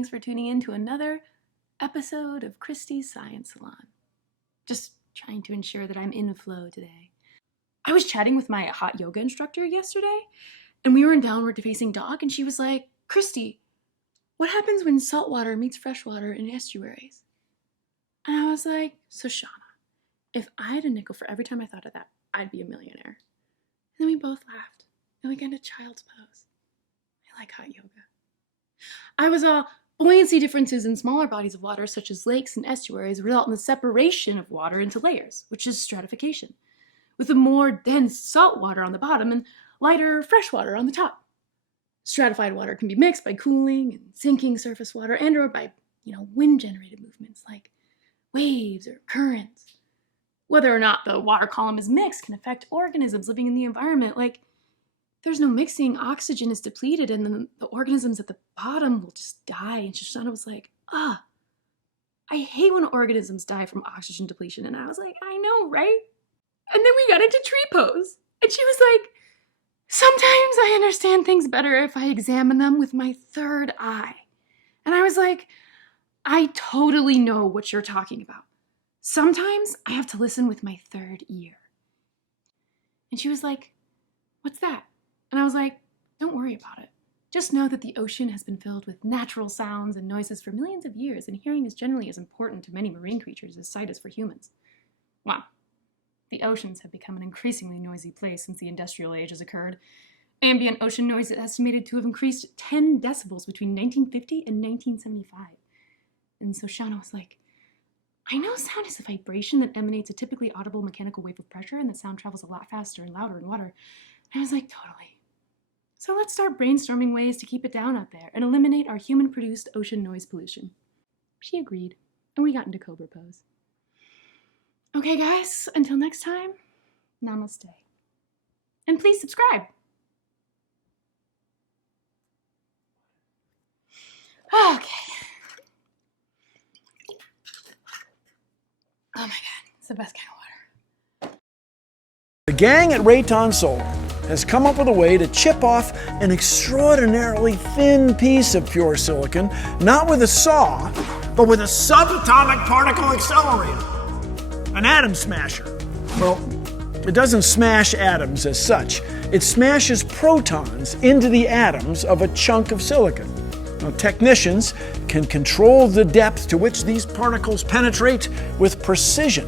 Thanks for tuning in to another episode of Christy's Science Salon. Just trying to ensure that I'm in flow today. I was chatting with my hot yoga instructor yesterday, and we were in downward facing dog, and she was like, Christy, what happens when salt water meets fresh water in estuaries? And I was like, so Shauna, if I had a nickel for every time I thought of that, I'd be a millionaire. And then we both laughed, and we got into child's pose. I like hot yoga. I was all, buoyancy differences in smaller bodies of water, such as lakes and estuaries, result in the separation of water into layers, which is stratification, with the more dense salt water on the bottom and lighter fresh water on the top. Stratified water can be mixed by cooling and sinking surface water and or by, wind-generated movements like waves or currents. Whether or not the water column is mixed can affect organisms living in the environment. Like, there's no mixing, oxygen is depleted, and then the organisms at the bottom will just die. And Shoshana was like, I hate when organisms die from oxygen depletion. And I was like, I know, right? And then we got into tree pose. And she was like, sometimes I understand things better if I examine them with my third eye. And I was like, I totally know what you're talking about. Sometimes I have to listen with my third ear. And she was like, what's that? And I was like, don't worry about it. Just know that the ocean has been filled with natural sounds and noises for millions of years, and hearing is generally as important to many marine creatures as sight is for humans. Wow. The oceans have become an increasingly noisy place since the industrial age has occurred. Ambient ocean noise is estimated to have increased 10 decibels between 1950 and 1975. And so Shauna was like, I know sound is a vibration that emanates a typically audible mechanical wave of pressure, and that sound travels a lot faster and louder in water. And I was like, totally. So let's start brainstorming ways to keep it down out there and eliminate our human-produced ocean noise pollution. She agreed, and we got into cobra pose. Okay, guys, until next time, namaste. And please subscribe. Okay. Oh my God, it's the best kind of water. The gang at Rayton Solar has come up with a way to chip off an extraordinarily thin piece of pure silicon, not with a saw, but with a subatomic particle accelerator, an atom smasher. Well, it doesn't smash atoms as such. It smashes protons into the atoms of a chunk of silicon. Now, technicians can control the depth to which these particles penetrate with precision.